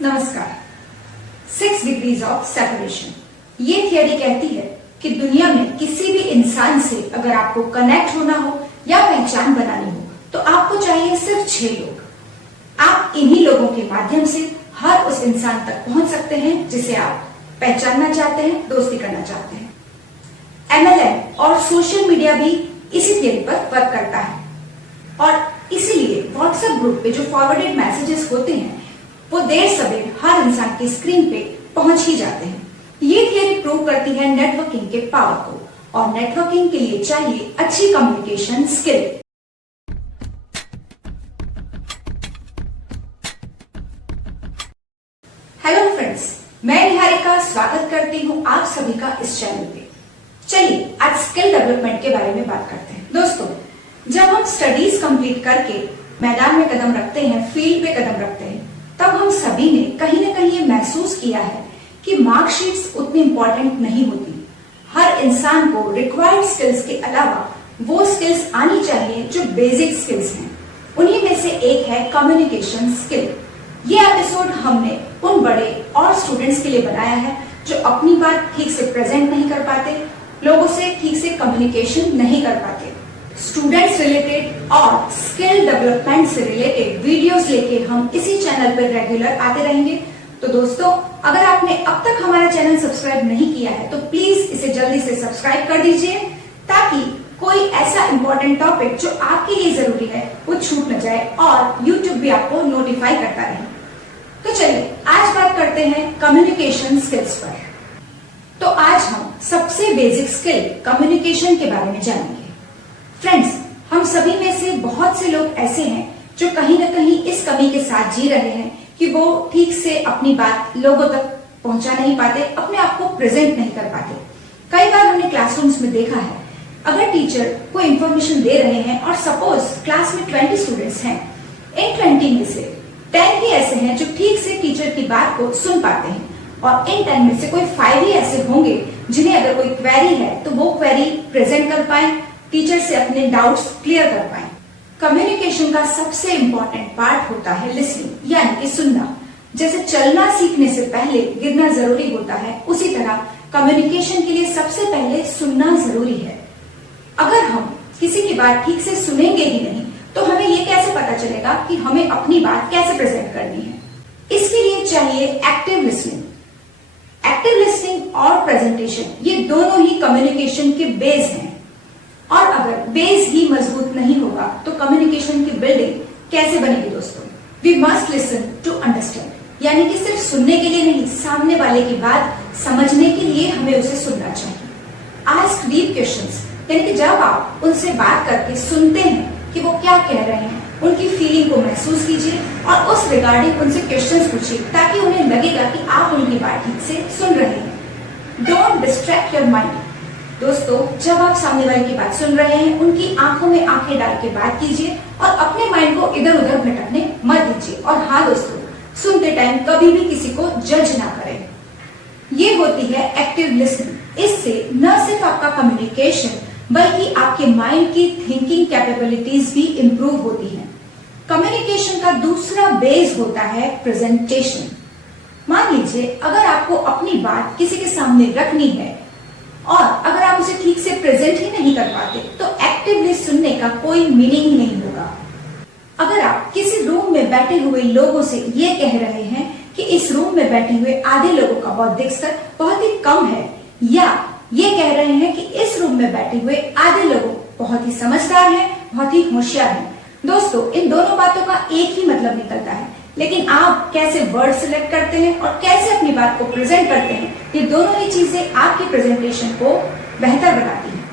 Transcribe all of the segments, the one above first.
नमस्कार। 6 degrees of separation ये theory कहती है कि दुनिया में किसी भी इंसान से अगर आपको कनेक्ट होना हो या पहचान बनानी हो तो आपको चाहिए सिर्फ 6 लोग। आप इन्हीं लोगों के माध्यम से हर उस इंसान तक पहुंच सकते हैं जिसे आप पहचानना चाहते हैं, दोस्ती करना चाहते हैं। MLM और सोशल मीडिया भी इसी थियरी पर वर्क करता है और इसीलिए व्हाट्सएप ग्रुप पे जो फॉरवर्डेड मैसेजेस होते हैं वो देर सवेर हर इंसान की स्क्रीन पे पहुंच ही जाते हैं। ये थियरी प्रूव करती है नेटवर्किंग के पावर को और नेटवर्किंग के लिए चाहिए अच्छी कम्युनिकेशन स्किल। हेलो फ्रेंड्स, मैं निहारिका स्वागत करती हूँ आप सभी का इस चैनल पे। चलिए आज स्किल डेवलपमेंट के बारे में बात करते हैं। दोस्तों, जब हम स्टडीज कंप्लीट करके मैदान में कदम रखते हैं, फील्ड पे कदम रखते हैं, तब हम सभी ने कहीं ना कहीं ये महसूस किया है कि मार्कशीट्स उतनी इंपॉर्टेंट नहीं होती। हर इंसान को रिक्वायर्ड स्किल्स के अलावा वो स्किल्स आनी चाहिए जो बेसिक स्किल्स हैं। उन्हीं में से एक है कम्युनिकेशन स्किल। ये एपिसोड हमने उन बड़े और स्टूडेंट्स के लिए बनाया है जो अपनी बात ठीक से प्रेजेंट नहीं कर पाते, लोगों से ठीक से कम्युनिकेशन नहीं कर पाते। स्टूडेंट्स रिलेटेड और स्किल डेवलपमेंट से रिलेटेड वीडियोस लेके हम इसी चैनल पर रेगुलर आते रहेंगे। तो दोस्तों, अगर आपने अब तक हमारा चैनल सब्सक्राइब नहीं किया है तो प्लीज इसे जल्दी से सब्सक्राइब कर दीजिए ताकि कोई ऐसा इंपॉर्टेंट टॉपिक जो आपके लिए जरूरी है वो छूट न जाए और YouTube भी आपको नोटिफाई करता रहे। तो चलिए आज बात करते हैं कम्युनिकेशन स्किल्स पर। तो आज हम सबसे बेसिक स्किल कम्युनिकेशन के बारे में जानेंगे। फ्रेंड्स, हम सभी में से बहुत से लोग ऐसे हैं जो कहीं ना कहीं इस कमी के साथ जी रहे हैं कि वो ठीक से अपनी बात लोगों तक पहुंचा नहीं पाते, अपने आप को प्रेजेंट नहीं कर पाते। कई बार हमने क्लासरूम्स में देखा है, अगर टीचर कोई इंफॉर्मेशन दे रहे हैं और सपोज क्लास में 20 स्टूडेंट्स हैं, इन 20 में से 10 ही ऐसे हैं जो ठीक से टीचर की बात को सुन पाते हैं और इन 10 में से कोई 5 ही ऐसे होंगे जिन्हें अगर कोई क्वेरी है तो वो क्वेरी प्रेजेंट कर पाए, टीचर से अपने डाउट्स क्लियर कर पाए। कम्युनिकेशन का सबसे इंपॉर्टेंट पार्ट होता है लिसनिंग, यानी कि सुनना। जैसे चलना सीखने से पहले गिरना जरूरी होता है, उसी तरह कम्युनिकेशन के लिए सबसे पहले सुनना जरूरी है। अगर हम किसी की बात ठीक से सुनेंगे ही नहीं तो हमें ये कैसे पता चलेगा कि हमें अपनी बात कैसे प्रेजेंट करनी है। इसके लिए चाहिए एक्टिव लिसनिंग। एक्टिव लिसनिंग और प्रेजेंटेशन ये दोनों ही कम्युनिकेशन के बेस हैं और अगर बेस ही मजबूत नहीं होगा तो कम्युनिकेशन की बिल्डिंग कैसे बनेगी। दोस्तों, we must listen to understand, यानी कि सिर्फ सुनने के लिए नहीं, सामने वाले की बात समझने के लिए हमें उसे सुनना चाहिए। आस्क डीप क्वेश्चंस, यानी कि जब आप उनसे बात करके सुनते हैं कि वो क्या कह रहे हैं, उनकी फीलिंग को महसूस कीजिए और उस रिगार्डिंग उनसे क्वेश्चंस पूछिए ताकि उन्हें लगेगा कि आप उनकी बात ठीक से सुन रहे हैं। Don't distract your mind. दोस्तों, जब आप सामने वाले की बात सुन रहे हैं, उनकी आंखों में आंखें डाल के बात कीजिए और अपने माइंड को इधर उधर भटकने मत दीजिए। और हाँ दोस्तों, सुनते टाइम कभी भी किसी को जज ना करें। ये होती है एक्टिव लिसनिंग। इससे न सिर्फ आपका कम्युनिकेशन बल्कि आपके माइंड की थिंकिंग कैपेबिलिटीज भी इंप्रूव होती हैं। कम्युनिकेशन का दूसरा बेस होता है प्रेजेंटेशन। मान लीजिए अगर आपको अपनी बात किसी के सामने रखनी है और अगर आप उसे ठीक से प्रेजेंट ही नहीं कर पाते तो एक्टिवली सुनने का कोई मीनिंग ही नहीं होगा। अगर आप किसी रूम में बैठे हुए लोगों से ये कह रहे हैं कि इस रूम में बैठे हुए आधे लोगों का बौद्धिक स्तर बहुत ही कम है, या ये कह रहे हैं कि इस रूम में बैठे हुए आधे लोग बहुत ही समझदार हैं, बहुत ही होशियार हैं, दोस्तों इन दोनों बातों का एक ही मतलब निकलता है, लेकिन आप कैसे वर्ड सिलेक्ट करते हैं और कैसे अपनी बात को प्रेजेंट करते हैं, ये दोनों ही चीजें आपके प्रेजेंटेशन को बेहतर बनाती हैं।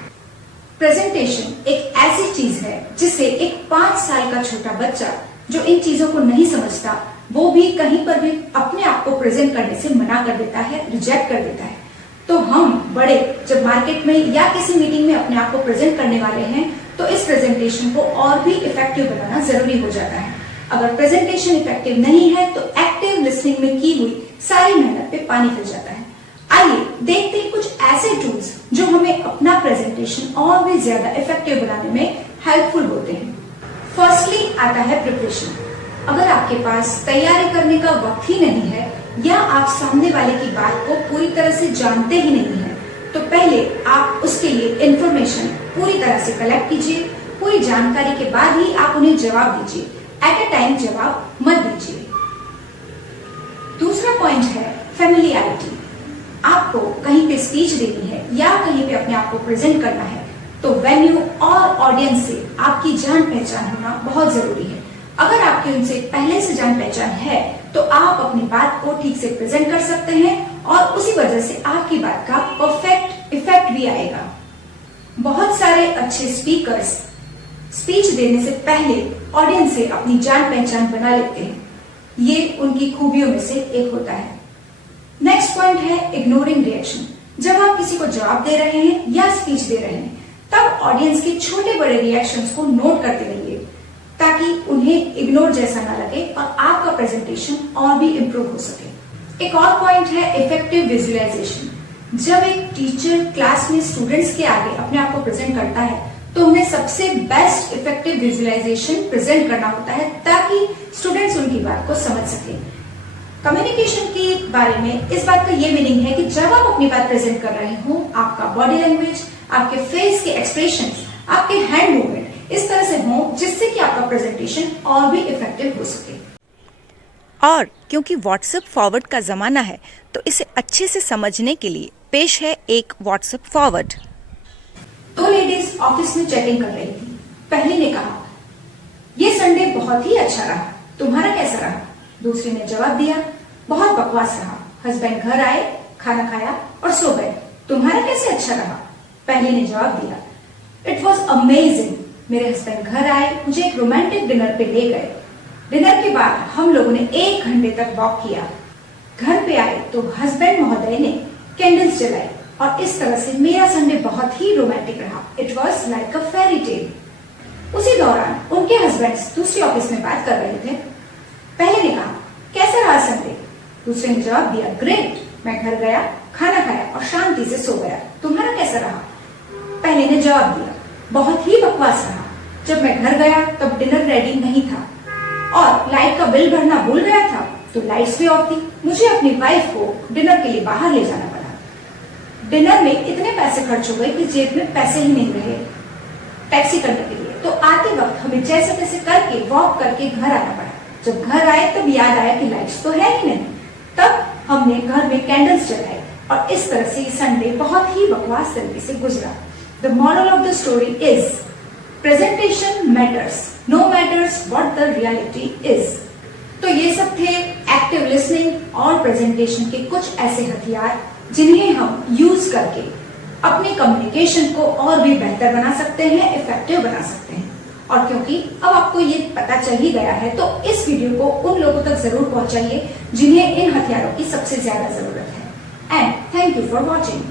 प्रेजेंटेशन एक ऐसी चीज है जिसे एक 5 साल का छोटा बच्चा जो इन चीजों को नहीं समझता वो भी कहीं पर भी अपने आप को प्रेजेंट करने से मना कर देता है, रिजेक्ट कर देता है। तो हम बड़े जब मार्केट में या किसी मीटिंग में अपने आप को प्रेजेंट करने वाले हैं तो इस प्रेजेंटेशन को और भी इफेक्टिव बनाना जरूरी हो जाता है। अगर प्रेजेंटेशन इफेक्टिव नहीं है तो एक्टिव लिसनिंग में की हुई सारी मेहनत पे पानी फिर जाता है। आइए देखते हैं कुछ ऐसे टूल्स जो हमें अपना प्रेजेंटेशन और भी ज्यादा इफेक्टिव बनाने में हेल्पफुल होते हैं। फर्स्टली आता है प्रिपरेशन। अगर आपके पास तैयारी करने का वक्त ही नहीं है या आप सामने वाले की बात को पूरी तरह से जानते ही नहीं हैं, तो पहले आप उसके लिए इंफॉर्मेशन पूरी तरह से कलेक्ट कीजिए। पूरी जानकारी के बाद ही आप उन्हें जवाब दीजिए। एट अ टाइम जवाब मत दीजिए। दूसरा पॉइंट है फैमिलियरिटी। आपको कहीं पे स्पीच देनी है या कहीं पे अपने आप को प्रेजेंट करना है तो वेन्यू और ऑडियंस से आपकी जान पहचान होना बहुत जरूरी है। अगर आपकी उनसे पहले से जान पहचान है तो आप अपनी बात को ठीक से प्रेजेंट कर सकते हैं और उसी वजह से आपकी बात का परफेक्ट इफेक्ट भी आएगा। बहुत सारे अच्छे स्पीकर्स स्पीच देने से पहले ऑडियंस से अपनी जान पहचान बना लेते हैं। ये उनकी खूबियों में से एक होता है। नेक्स्ट पॉइंट है इग्नोरिंग रिएक्शन। जब आप किसी को जवाब दे रहे हैं या स्पीच दे रहे हैं तब ऑडियंस के छोटे बड़े रिएक्शंस को नोट करते रहिए ताकि उन्हें इग्नोर जैसा ना लगे और आपका प्रेजेंटेशन और भी इम्प्रूव हो सके। एक और पॉइंट है इफेक्टिव विजुअलाइजेशन। जब एक टीचर क्लास में स्टूडेंट्स के आगे अपने आप को प्रेजेंट करता है तो उन्हें सबसे बेस्ट इफेक्टिव विजुअलाइजेशन प्रेजेंट करना होता है ताकि स्टूडेंट्स उनकी बात को समझ सके। कम्युनिकेशन के बारे में इस बात का ये मीनिंग है कि जब आप अपनी बात प्रेजेंट कर रहे हो, आपका बॉडी लैंग्वेज, आपके फेस के एक्सप्रेशंस, आपके हैंड मूवमेंट इस तरह से हो जिससे कि आपका प्रेजेंटेशन और भी इफेक्टिव हो सके। और क्योंकि व्हाट्सएप फॉरवर्ड का जमाना है तो इसे अच्छे से समझने के लिए पेश है एक व्हाट्सएप फॉरवर्ड। दो लेडीज ऑफिस में चैटिंग कर रही थी। पहली ने कहा, ये संडे बहुत ही अच्छा रहा, तुम्हारा कैसा रहा? दूसरी ने जवाब दिया, बहुत बकवास रहा। हस्बैंड घर आए, खाना खाया और सो गए। तुम्हारा कैसे अच्छा रहा? पहली ने जवाब दिया, इट वॉज अमेजिंग। मेरे हस्बैंड घर आए, मुझे एक रोमांटिक डिनर पे ले गए। डिनर के बाद हम लोगों ने 1 घंटे तक वॉक किया। घर पे आए तो हस्बैंड महोदय ने कैंडल्स जलाई और इस तरह से मेरा संडे बहुत ही रोमांटिक रहा। It was like a fairy tale. उसी दौरान उनके हस्बैंड दूसरी ऑफिस में बात कर रहे थे। पहले ने कहा, कैसा रहा संडे? दूसरे ने जवाब दिया, ग्रेट। मैं घर गया, खाना खाया और शांति से सो गया। तुम्हारा कैसा रहा? पहले ने जवाब दिया, बहुत ही बकवास रहा। जब मैं घर गया तब डिनर रेडी नहीं था और लाइट का बिल भरना भूल गया था तो लाइट्स भी ऑफ थी। मुझे अपनी वाइफ को डिनर के लिए बाहर ले जाना पड़ा। डिनर में इतने पैसे खर्च हो गए कि जेब में पैसे ही नहीं रहे टैक्सी करने के लिए, तो आते वक्त हमें जैसे तैसे करके वॉक करके घर आना पड़ा। जब घर आए तब याद आया कि लाइट्स तो है ही नहीं। तब हमने घर में कैंडल्स जलाए और इस तरह से संडे बहुत ही बकवास तरीके से गुजरा। The moral of the story is presentation matters, no matters what the reality is. तो ये सब थे एक्टिव लिसनिंग और प्रेजेंटेशन के कुछ ऐसे हथियार जिन्हें हम यूज करके अपने कम्युनिकेशन को और भी बेहतर बना सकते हैं, इफेक्टिव बना सकते हैं। और क्योंकि अब आपको ये पता चल ही गया है तो इस वीडियो को उन लोगों तक जरूर पहुंचाइए जिन्हें इन हथियारों की सबसे ज्यादा जरूरत है। And thank you for watching.